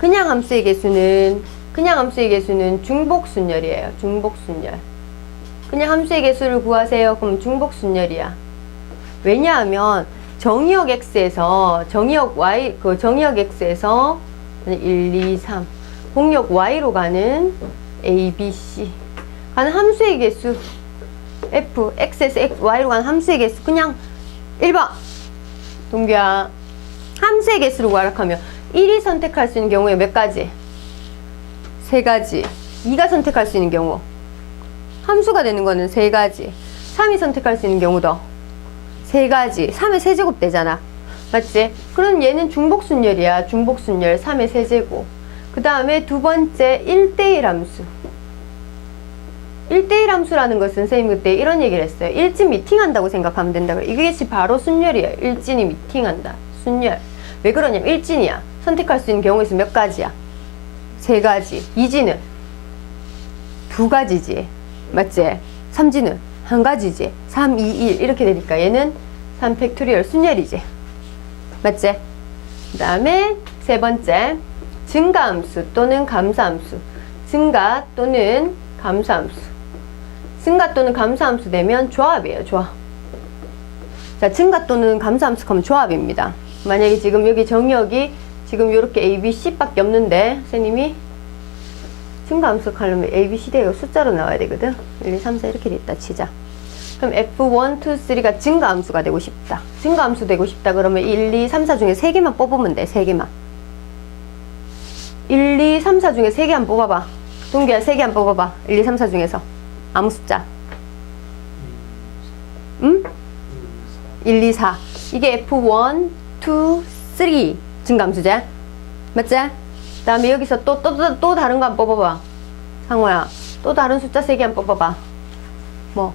그냥 함수의 개수는 중복순열이에요. 중복순열. 그냥 함수의 개수를 구하세요. 그럼 중복순열이야. 왜냐하면 정의역 x에서 정의역 x에서 1, 2, 3 공역 y로 가는 a, b, c 가는 함수의 개수 f, x에서 y로 가는 함수의 개수 그냥 1번 동규야 함수의 개수를 구하라 하면 1이 선택할 수 있는 경우에 몇 가지? 3가지. 2가 선택할 수 있는 경우 함수가 되는 거는 3가지. 3이 선택할 수 있는 경우도 3가지. 3의 세제곱 되잖아. 맞지? 그럼 얘는 중복순열이야. 중복순열 3의 세제곱. 그 다음에 두 번째 1대1 함수. 1대1 함수라는 것은 선생님 그때 이런 얘기를 했어요. 일진 미팅한다고 생각하면 된다고. 이것이 바로 순열이에요. 일진이 미팅한다. 순열. 왜 그러냐면 일진이야. 선택할 수 있는 경우에서 몇 가지야? 3가지. 이진은 2가지지. 맞지? 삼진은 1가지지. 3, 2, 1 이렇게 되니까 얘는 3팩토리얼 순열이지. 맞지? 그 다음에 세 번째 증가함수 또는 감소함수. 증가 또는 감소함수. 증가 또는 감소함수 되면 조합이에요. 조합. 자, 증가 또는 감소함수 하면 조합입니다. 만약에 지금 여기 정의역이 지금 이렇게 A, B, C밖에 없는데 선생님이 증가함수 하려면 A, B, C 대가 숫자로 나와야 되거든. 1, 2, 3, 4 이렇게 됐다 치자. 그럼 F1, 2, 3가 증가함수가 되고 싶다. 증가함수 되고 싶다 그러면 1, 2, 3, 4 중에 3개만 뽑으면 돼. 3개만. 1, 2, 3, 4 중에 3개 한 뽑아봐. 동규야 3개 한 뽑아봐. 1, 2, 3, 4 중에서 아무 숫자. 응? 1, 2, 4 이게 F1, 2, 3 증가함수지? 맞지? 그 다음에 여기서 또 다른 거 한 뽑아봐. 상호야 또 다른 숫자 3개 한 뽑아봐. 뭐?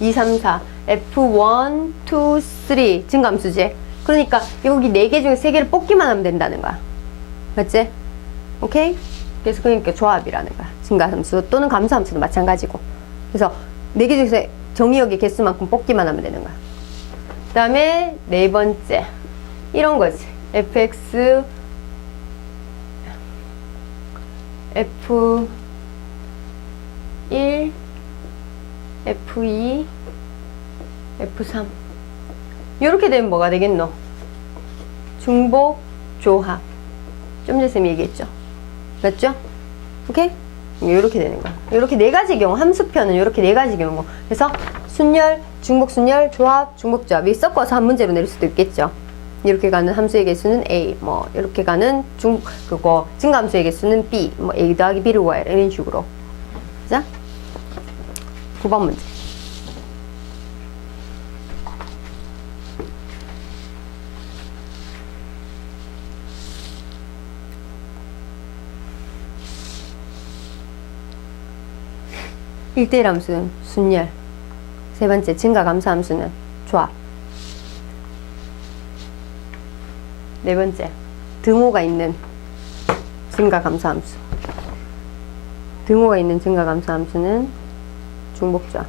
2, 3, 4 F1, 2, 3 증가함수지? 그러니까 여기 4개 중에 3개를 뽑기만 하면 된다는 거야. 맞지? 오케이? 그래서 그러니까 조합이라는 거야. 증가함수 또는 감소함수도 마찬가지고. 그래서 4개 중에서 정의역의 개수만큼 뽑기만 하면 되는 거야. 그 다음에 네 번째 이런 거지. fx f1 f2 f3 이렇게 되면 뭐가 되겠노? 중복 조합. 좀 전에 쌤이 얘기했죠. 맞죠? 오케이? 이렇게 되는 거야. 이렇게 4가지 경우, 함수편은 이렇게 4가지 경우. 그래서 순열, 중복순열, 조합, 중복조합이 섞어서 한 문제로 낼 수도 있겠죠. 이렇게 가는 함수의 개수는 A, 뭐 이렇게 가는 증가함수의 개수는 B, 뭐 A 더하기 B를 구하라 이런 식으로. 자, 9번 문제. (1대1) 함수는 순열. 세 번째 증가 감소 함수는 조합. 네 번째 등호가 있는 증가 감소 함수. 등호가 있는 증가 감소 함수는 중복조합.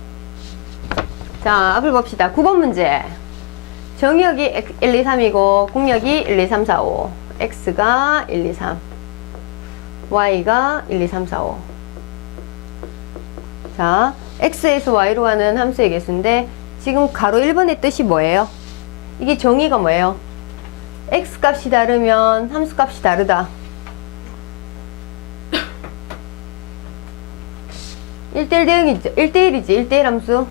자, 앞을 봅시다. 9번 문제. 정의역이 1, 2, 3이고 공역이 1, 2, 3, 4, 5. x가 1, 2, 3 y가 1, 2, 3, 4, 5. 자, x에서 y로 가는 함수의 개수인데 지금 가로 1번의 뜻이 뭐예요? 이게 정의가 뭐예요? x 값이 다르면 함수 값이 다르다. 1대1 대응이죠. 1대1이지. 1대1 함수.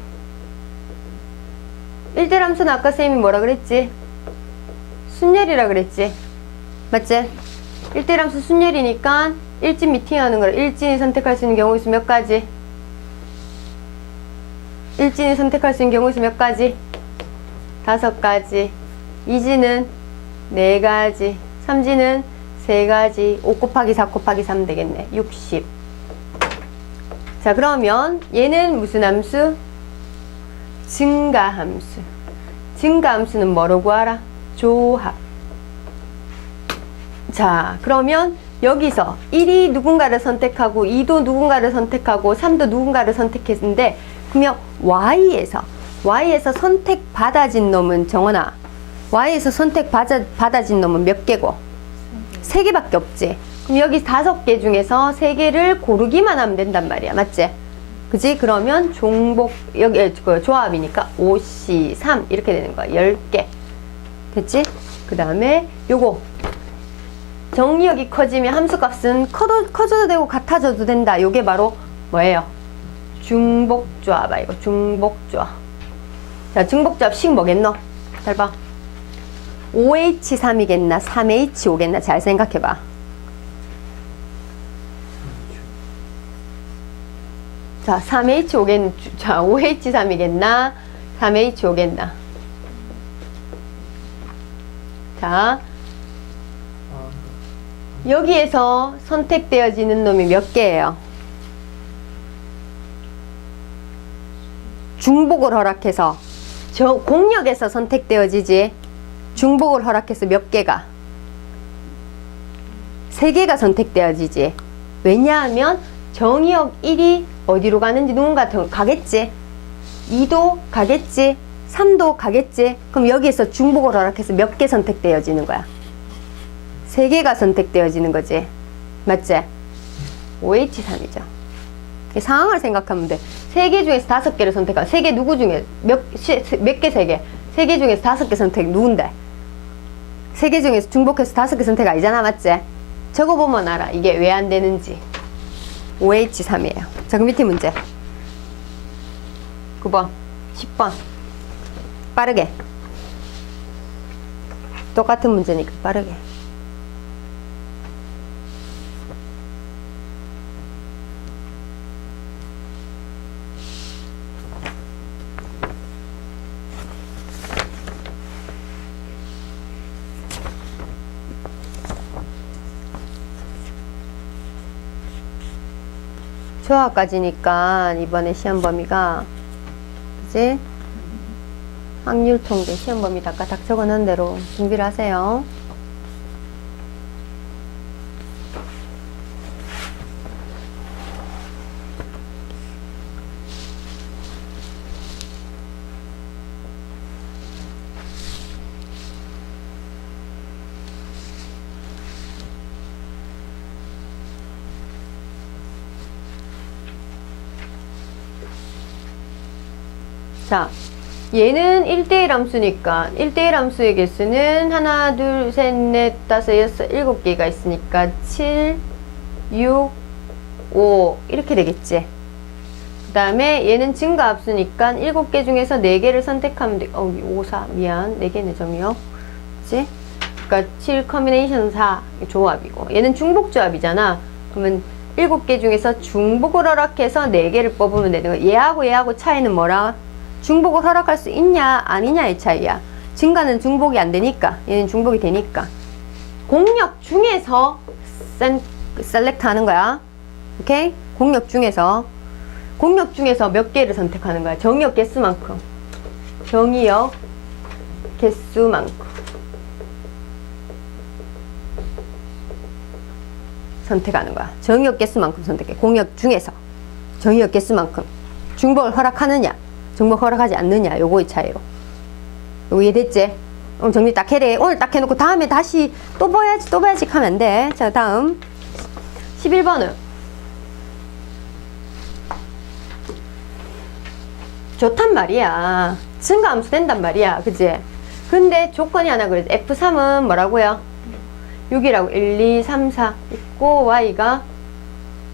1대1 함수는 아까 쌤이 뭐라 그랬지? 순열이라 그랬지. 맞지? 1대1 함수 순열이니까 일진 미팅하는 거라. 일진이 선택할 수 있는 경우 수 몇 가지? 일진이 선택할 수 있는 경우 수 몇 가지? 5가지. 이진은 4가지. 삼진은 3가지. 5 곱하기 4 곱하기 3 되겠네. 60. 자, 그러면 얘는 무슨 함수? 증가함수. 증가함수는 뭐로 구하라? 조합. 자, 그러면 여기서 1이 누군가를 선택하고 2도 누군가를 선택하고 3도 누군가를 선택했는데 그러면 Y에서 선택받아진 놈은 정원아 Y에서 선택받아진 놈은 몇 개고? 3개밖에 없지. 그럼 여기 5개 중에서 3개를 고르기만 하면 된단 말이야. 맞지? 그지? 그러면 종복, 여기 그 조합이니까 5C3 이렇게 되는 거야. 10개. 됐지? 그 다음에 요거 정리역이 커지면 함수값은 커져도 되고 같아져도 된다. 요게 바로 뭐예요? 중복조합아. 이거 중복조합. 자, 중복조합식 뭐겠노? 잘 봐. 5H3이겠나 3H5겠나 잘 생각해봐. 자, 3H5겠나, 자, 5H3이겠나 3H5겠나. 자, 여기에서 선택되어지는 놈이 몇 개예요? 중복을 허락해서 저 공역에서 선택되어지지. 중복을 허락해서 몇 개가? 3개가 선택되어지지. 왜냐하면 정의역 1이 어디로 가는지 누군가 가겠지. 2도 가겠지. 3도 가겠지. 그럼 여기에서 중복을 허락해서 몇 개 선택되어지는 거야? 3개가 선택되어지는 거지. 맞지? 5H3이죠. 상황을 생각하면 돼. 3개 중에서 5개를 선택하고 3개 누구 중에 몇 개 3개? 3개 중에서 5개 선택 누군데? 3개 중에서 중복해서 5개 선택 아니잖아. 맞지? 적어보면 알아. 이게 왜 안 되는지. 5H3이에요. 자, 그럼 밑에 문제 9번 10번 빠르게 똑같은 문제니까 빠르게. 조합까지니까 이번에 시험 범위가 그치? 확률 통계 시험 범위 아까 딱 적어놓은 대로 준비를 하세요. 자, 얘는 1대1 함수니까 1대1 함수의 개수는 하나, 둘, 셋, 넷, 다섯, 여섯, 7개가 있으니까 7, 6, 5 이렇게 되겠지. 그 다음에 얘는 증가함수니까 7개 중에서 4개를 선택하면 돼. 5, 4 미안 4개네 점이요. 그치? 그러니까 7 커뮤니케이션 4 조합이고 얘는 중복조합이잖아. 그러면 7개 중에서 중복을 허락해서 4개를 뽑으면 되는 거야. 얘하고 차이는 뭐라? 중복을 허락할 수 있냐 아니냐의 차이야. 증가는 중복이 안 되니까 얘는 중복이 되니까 공역 중에서 셀렉트 하는 거야. 오케이? 공역 중에서 몇 개를 선택하는 거야. 정의역 개수만큼 선택하는 거야. 정의역 개수만큼 선택해. 공역 중에서 정의역 개수만큼 중복을 허락하느냐 중복 허락하지 않느냐 요거의 차이로. 요거 이해됐지? 정리 딱 해래. 오늘 딱 해놓고 다음에 다시 또 봐야지 하면 안 돼. 자, 다음 11번은 좋단 말이야. 증가함수 된단 말이야. 그치? 근데 조건이 하나 그래서 F3은 뭐라고요? 6이라고 1, 2, 3, 4 있고 Y가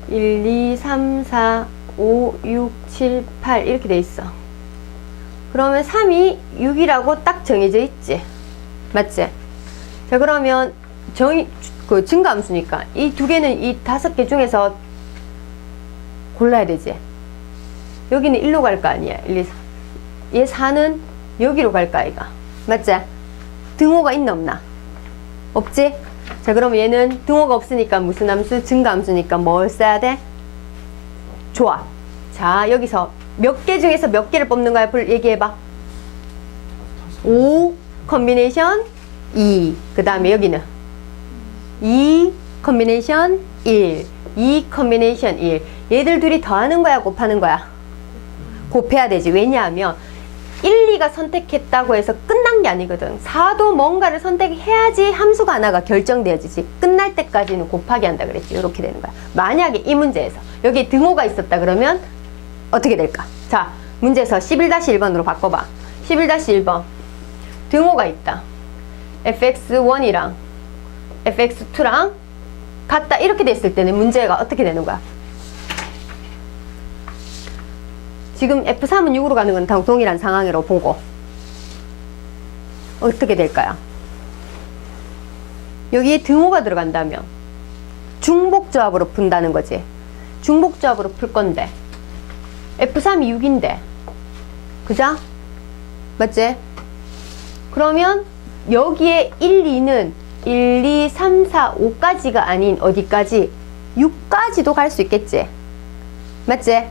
1, 2, 3, 4, 5, 6, 7, 8 이렇게 돼 있어. 그러면 3이 6이라고 딱 정해져 있지. 맞지? 자, 그러면 그 증가함수니까 이 2개는 이 5개 중에서 골라야 되지. 여기는 1로 갈 거 아니야. 1, 2, 3. 얘 4는 여기로 갈 거 아이가. 맞지? 등호가 있나 없나? 없지? 자, 그러면 얘는 등호가 없으니까 무슨 함수? 증가함수니까 뭘 써야 돼? 조합. 자, 여기서 몇 개 중에서 몇 개를 뽑는 거야? 얘기해봐. 5 컨비네이션 2. 그 다음에 여기는 2 컨비네이션 1. 2 컨비네이션 1. 얘들 둘이 더하는 거야? 곱하는 거야? 곱해야 되지. 왜냐하면 1, 2가 선택했다고 해서 끝난 게 아니거든. 4도 뭔가를 선택해야지 함수가 하나가 결정되어지지. 끝날 끝날 때까지는 곱하기 한다 그랬지. 이렇게 되는 거야. 만약에 이 문제에서 여기 등호가 있었다 그러면 어떻게 될까? 자, 문제에서 11-1번으로 바꿔봐. 11-1번 등호가 있다. fx1이랑 fx2랑 같다 이렇게 됐을 때는 문제가 어떻게 되는 거야? 지금 f3은 6으로 가는 건 동일한 상황으로 보고 어떻게 될까요? 여기에 등호가 들어간다면 중복조합으로 푼다는 거지. 중복조합으로 풀 건데 F3이 6인데 그죠? 맞지? 그러면 여기에 1, 2는 1, 2, 3, 4, 5까지가 아닌 어디까지? 6까지도 갈 수 있겠지? 맞지?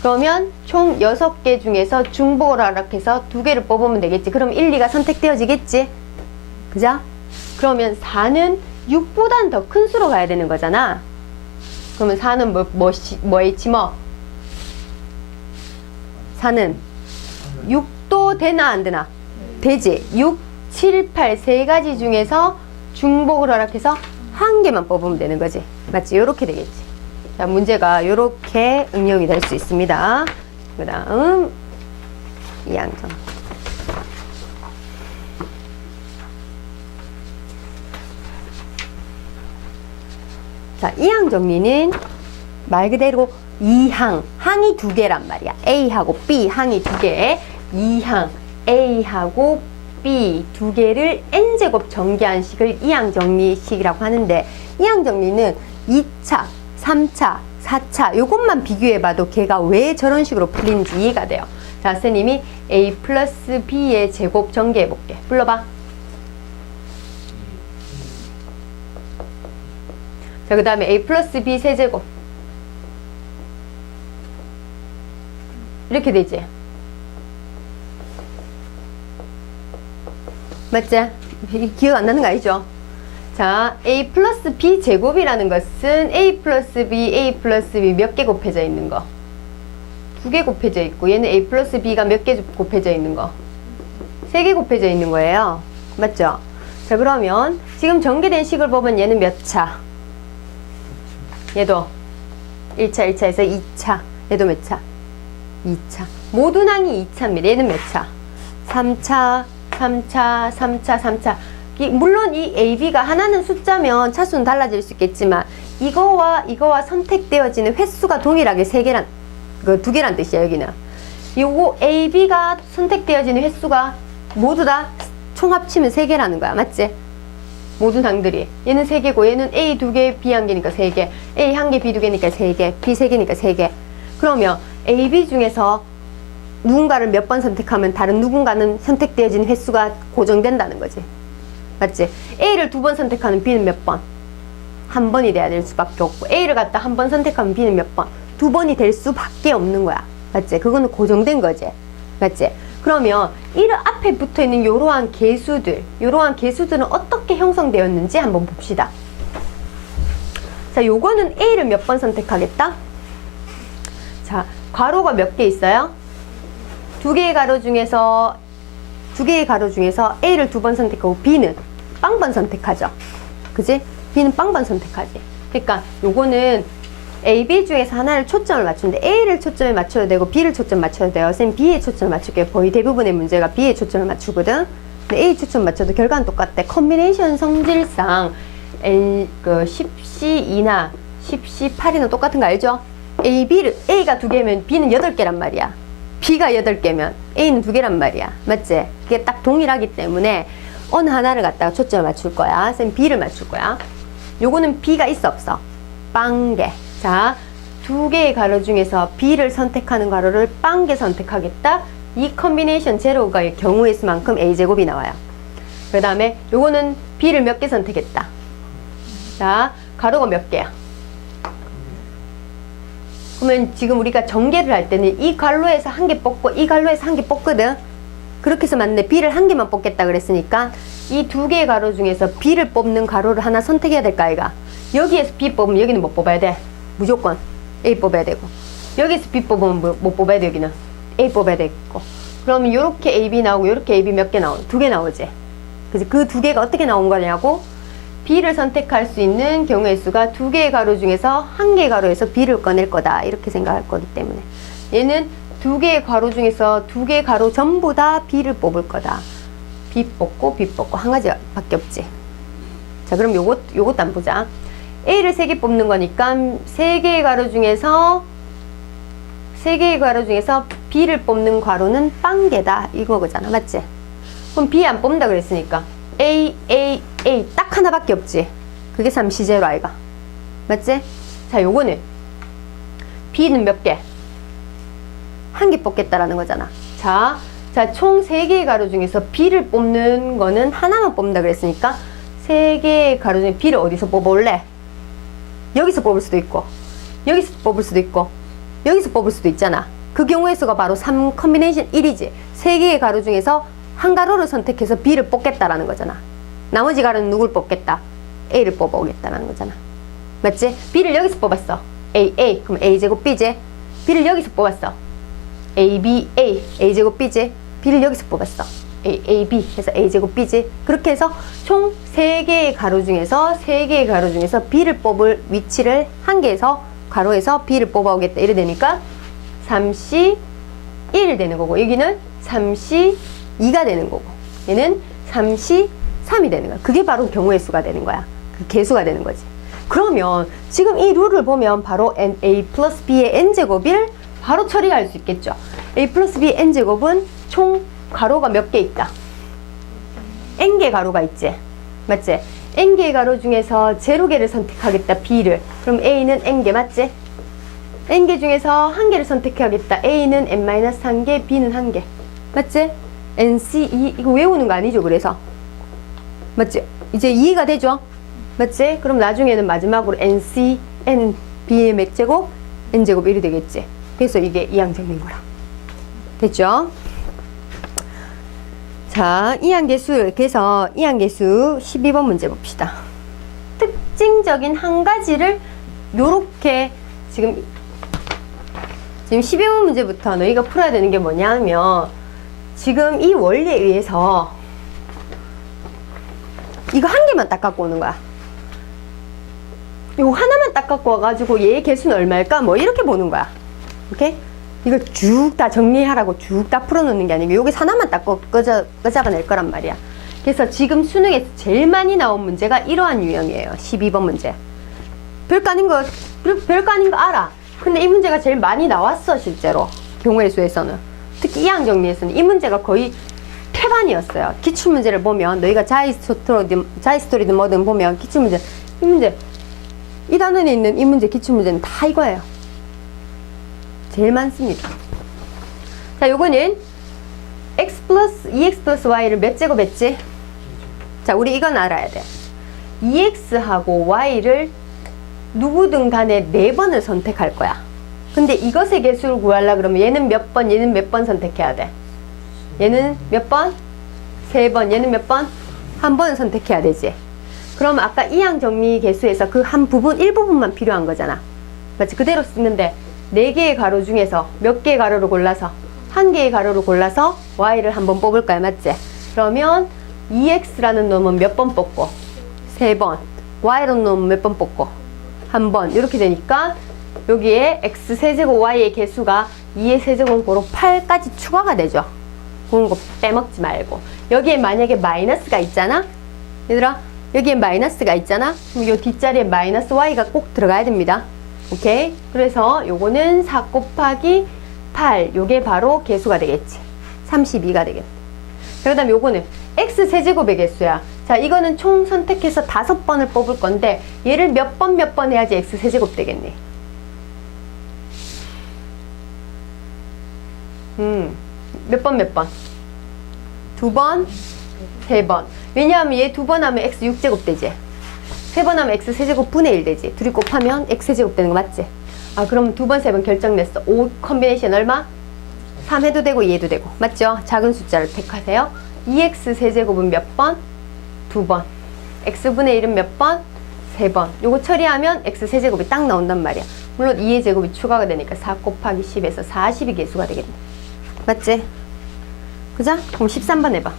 그러면 총 6개 중에서 중복을 하락해서 2개를 뽑으면 되겠지. 그럼 1, 2가 선택되어지겠지? 그죠? 그러면 4는 6보단 더 큰 수로 가야 되는 거잖아. 그러면 4는 뭐있지 뭐? 4는 6도 되나 안 되나? 되지. 6, 7, 8 세 가지 중에서 중복을 허락해서 한 개만 뽑으면 되는 거지. 맞지? 요렇게 되겠지. 자, 문제가 요렇게 응용이 될 수 있습니다. 그 다음 2항정. 자, 2항 정리는 말 그대로 2항, 항이 2개란 말이야. A하고 B 항이 2개. 2항 A하고 B 2개를 n제곱 전개한 식을 2항 정리식이라고 하는데, 2항 정리는 2차, 3차, 4차 요것만 비교해봐도 걔가 왜 저런 식으로 풀리는지 이해가 돼요. 자, 선생님이 A 플러스 B의 제곱 전개해볼게. 불러봐. 자, 그 다음에 A 플러스 B 세제곱 이렇게 되지. 맞지? 기억 안 나는 거 아니죠? 자, A 플러스 B 제곱이라는 것은 A 플러스 B 몇 개 곱해져 있는 거? 2개 곱해져 있고, 얘는 A 플러스 B가 몇 개 곱해져 있는 거? 3개 곱해져 있는 거예요. 맞죠? 자, 그러면 지금 전개된 식을 보면 얘는 몇 차? 얘도 1차, 1차에서 2차. 얘도 몇 차? 2차. 모든 항이 2차입니다. 얘는 몇 차? 3차, 3차, 3차, 3차. 물론 이 A, B가 하나는 숫자면 차수는 달라질 수 있겠지만 이거와 선택되어지는 횟수가 동일하게 3개란, 2개란 뜻이야, 여기는. 요거 A, B가 선택되어지는 횟수가 모두 다 총 합치면 3개라는 거야. 맞지? 모든 항들이. 얘는 3개고 얘는 A 2개, B 1개니까 3개. A 1개, B 2개니까 3개. B 3개니까 3개. 그러면 A, B 중에서 누군가를 몇 번 선택하면 다른 누군가는 선택되어지는 횟수가 고정된다는 거지. 맞지? A를 2번 선택하는 B는 몇 번? 한 번이 돼야 될 수밖에 없고, A를 갖다 한 번 선택하면 B는 몇 번? 2번이 될 수밖에 없는 거야. 맞지? 그거는 고정된 거지. 맞지? 그러면 이 앞에 붙어 있는 이러한 개수들은 어떻게 형성되었는지 한번 봅시다. 자, 요거는 A를 몇 번 선택하겠다? 자, 괄호가 몇 개 있어요? 2개의 가로 중에서 A를 2번 선택하고 B는 빵번 선택하죠. 그지? B는 빵번 선택하지. 그러니까 요거는 A, B 중에서 하나를 초점을 맞추는데 A를 초점에 맞춰도 되고 B를 초점 맞춰도 돼요. 선생님 B에 초점을 맞출게요. 거의 대부분의 문제가 B에 초점을 맞추거든. 근데 A 초점 맞춰도 결과는 똑같대. 컨비네이션 성질상 10C2나 10C8이나 똑같은 거 알죠? A가 2개면 B는 8개란 말이야. B가 8개면 A는 2개란 말이야. 맞지? 그게 딱 동일하기 때문에 어느 하나를 갖다가 초점을 맞출 거야. 선생님 B를 맞출 거야. 요거는 B가 있어 없어? 빵개. 자, 2개의 가로 중에서 B를 선택하는 가로를 빵개 선택하겠다. 이 컨비네이션 제로가 경우의 수만큼 A제곱이 나와요. 그 다음에 요거는 B를 몇 개 선택했다. 자, 가로가 몇 개야? 그러면 지금 우리가 전개를 할 때는 이 갈로에서 한 개 뽑고 이 갈로에서 한 개 뽑거든. 그렇게 해서 맞네. B를 한 개만 뽑겠다 그랬으니까 이 2개의 가로 중에서 B를 뽑는 가로를 하나 선택해야 될까 아이가? 여기에서 B 뽑으면 여기는 못 뽑아야 돼. 무조건 A 뽑아야 되고, 여기서 B 뽑으면 못 뽑아야 돼. 여기는 A 뽑아야 되고. 그러면 요렇게 AB 나오고 요렇게 AB 몇 개 나오고? 2개 나오지. 그래서 그 2개가 어떻게 나온 거냐고, B를 선택할 수 있는 경우의 수가 2개의 가로 중에서 1개의 가로에서 B를 꺼낼 거다. 이렇게 생각할 거기 때문에 얘는 2개의 가로 중에서 2개의 가로 전부 다 B를 뽑을 거다. B 뽑고 B 뽑고 한 가지밖에 없지. 자, 그럼 요것도 한번 보자. A를 3개 뽑는 거니까 3개의 가로 중에서 B를 뽑는 괄호는 빵개다. 이거잖아. 맞지? 그럼 B 안 뽑는다 그랬으니까 A 딱 하나밖에 없지. 그게 3C0 아이가. 맞지? 자, 요거는 B는 몇 개? 1개 뽑겠다라는 거잖아. 자, 총 3개의 가로 중에서 B를 뽑는 거는 하나만 뽑는다 그랬으니까 3개의 가로 중에 B를 어디서 뽑아올래? 여기서 뽑을 수도 있고 여기서 뽑을 수도 있고 여기서 뽑을 수도 있잖아. 그 경우의 수가 바로 3 컨비네이션 1이지. 3개의 가로 중에서 한 가로를 선택해서 B를 뽑겠다라는 거잖아. 나머지 가로는 누굴 뽑겠다? A를 뽑아오겠다라는 거잖아. 맞지? B를 여기서 뽑았어. A. 그럼 A제곱 B제. B를 여기서 뽑았어. A제곱 B제. B를 여기서 뽑았어. B 해서 A제곱 B제. 그렇게 해서 총 3개의 가로 중에서 B를 뽑을 위치를 한 개에서 가로에서 B를 뽑아오겠다. 이래 되니까 3C1 되는 거고 여기는 3C2가 되는 거고 얘는 3C3이 되는 거야. 그게 바로 경우의 수가 되는 거야. 그 개수가 되는 거지. 그러면 지금 이 룰을 보면 바로 A 플러스 B의 N제곱을 바로 처리할 수 있겠죠. A 플러스 B의 N제곱은 총 가로가 몇 개 있다? N개 가로가 있지. 맞지? N개의 가로 중에서 0개를 선택하겠다. B를. 그럼 A는 N개 맞지? N개 중에서 1개를 선택해야겠다. A는 N-1개, B는 1개. 맞지? NC2 이거 외우는 거 아니죠? 그래서 맞지? 이제 이해가 되죠? 맞지? 그럼 나중에는 마지막으로 NC, N, B의 맥제곱, N제곱 1이 되겠지. 그래서 이게 이항정리인 거라. 됐죠? 자, 이항계수, 그래서 이항계수 12번 문제 봅시다. 특징적인 한 가지를 요렇게 지금 12번 문제부터 너희가 풀어야 되는 게 뭐냐면 지금 이 원리에 의해서 이거 한 개만 딱 갖고 오는 거야. 이거 하나만 딱 갖고 와가지고 얘의 개수는 얼마일까? 뭐 이렇게 보는 거야. 오케이? 이걸 쭉 다 정리하라고 쭉 다 풀어놓는 게 아니고 여기 하나만 딱 끄잡아낼 거란 말이야. 그래서 지금 수능에서 제일 많이 나온 문제가 이러한 유형이에요. 12번 문제. 별거 아닌 거 알아. 근데 이 문제가 제일 많이 나왔어 실제로. 경우의 수에서는. 특히 이항정리에서는 이 문제가 거의 태반이었어요. 기출문제를 보면 너희가 자이스토리든 뭐든 보면 기출문제 이 단원에 있는 이 문제 기출문제는 다 이거예요. 제일 많습니다. 자, 요거는 x 플러스 2x 플러스 y를 몇 제곱 했지? 자, 우리 이건 알아야 돼. 2x하고 y를 누구든 간에 4번을 선택할 거야. 근데 이것의 개수를 구하려고 그러면 얘는 몇 번, 얘는 몇 번 선택해야 돼? 얘는 몇 번? 3번. 얘는 몇 번? 한 번을 선택해야 되지. 그럼 아까 이항 정리 개수에서 그 한 부분, 일부분만 필요한 거잖아. 맞지? 그대로 쓰는데 4개의 가로 중에서 몇 개의 가로를 골라서 1개의 가로를 골라서 y를 한번 뽑을까요? 맞지? 그러면 2x라는 놈은 몇 번 뽑고 3번, y라는 놈은 몇 번 뽑고 1번. 이렇게 되니까 여기에 x 세제곱 y의 개수가 2의 세제곱으로 8까지 추가가 되죠. 그런 거 빼먹지 말고. 여기에 만약에 마이너스가 있잖아? 얘들아, 여기에 마이너스가 있잖아? 그럼 요 뒷자리에 마이너스 y가 꼭 들어가야 됩니다. 오케이? 그래서 요거는 4 곱하기 8. 요게 바로 개수가 되겠지. 32가 되겠다. 그 다음 요거는 x 세제곱의 개수야. 자, 이거는 총 선택해서 5번을 뽑을 건데 얘를 몇 번 해야지 x 세제곱 되겠니? 몇 번? 2번? 3번. 왜냐하면 얘 2번 하면 x 6제곱 되지. 3번 하면 x 세제곱 분의 1 되지. 둘이 곱하면 x 세제곱 되는 거 맞지? 아, 그럼 2번, 3번 결정냈어. 5 컨비네이션 얼마? 3 해도 되고 2 해도 되고. 맞죠? 작은 숫자를 택하세요. 2x 세제곱은 몇 번? 2번. x분의 1은 몇 번? 3번. 요거 처리하면 x 세제곱이 딱 나온단 말이야. 물론 2의 제곱이 추가가 되니까 4 곱하기 10에서 40이 개수가 되겠네. 맞지? 그죠? 그럼 13번 해봐.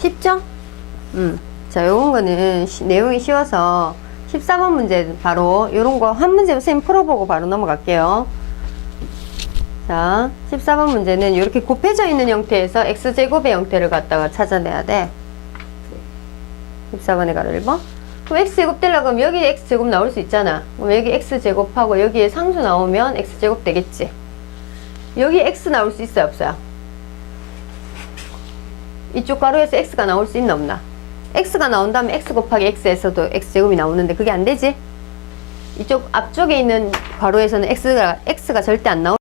쉽죠? 자, 요런 거는 내용이 쉬워서 14번 문제 바로 요런 거 한 문제 선생님 풀어보고 바로 넘어갈게요. 자, 14번 문제는 이렇게 곱해져 있는 형태에서 x제곱의 형태를 갖다가 찾아내야 돼. 14번에 가로 1번. 그럼 x제곱 되려고 하면 여기 x제곱 나올 수 있잖아. 그럼 여기 x제곱하고 여기에 상수 나오면 x제곱 되겠지. 여기 x 나올 수 있어요, 없어요? 이쪽 가로에서 x가 나올 수 있나 없나? x가 나온다면 x 곱하기 x에서도 x제곱이 나오는데 그게 안 되지? 이쪽 앞쪽에 있는 괄호에서는 x가 절대 안 나올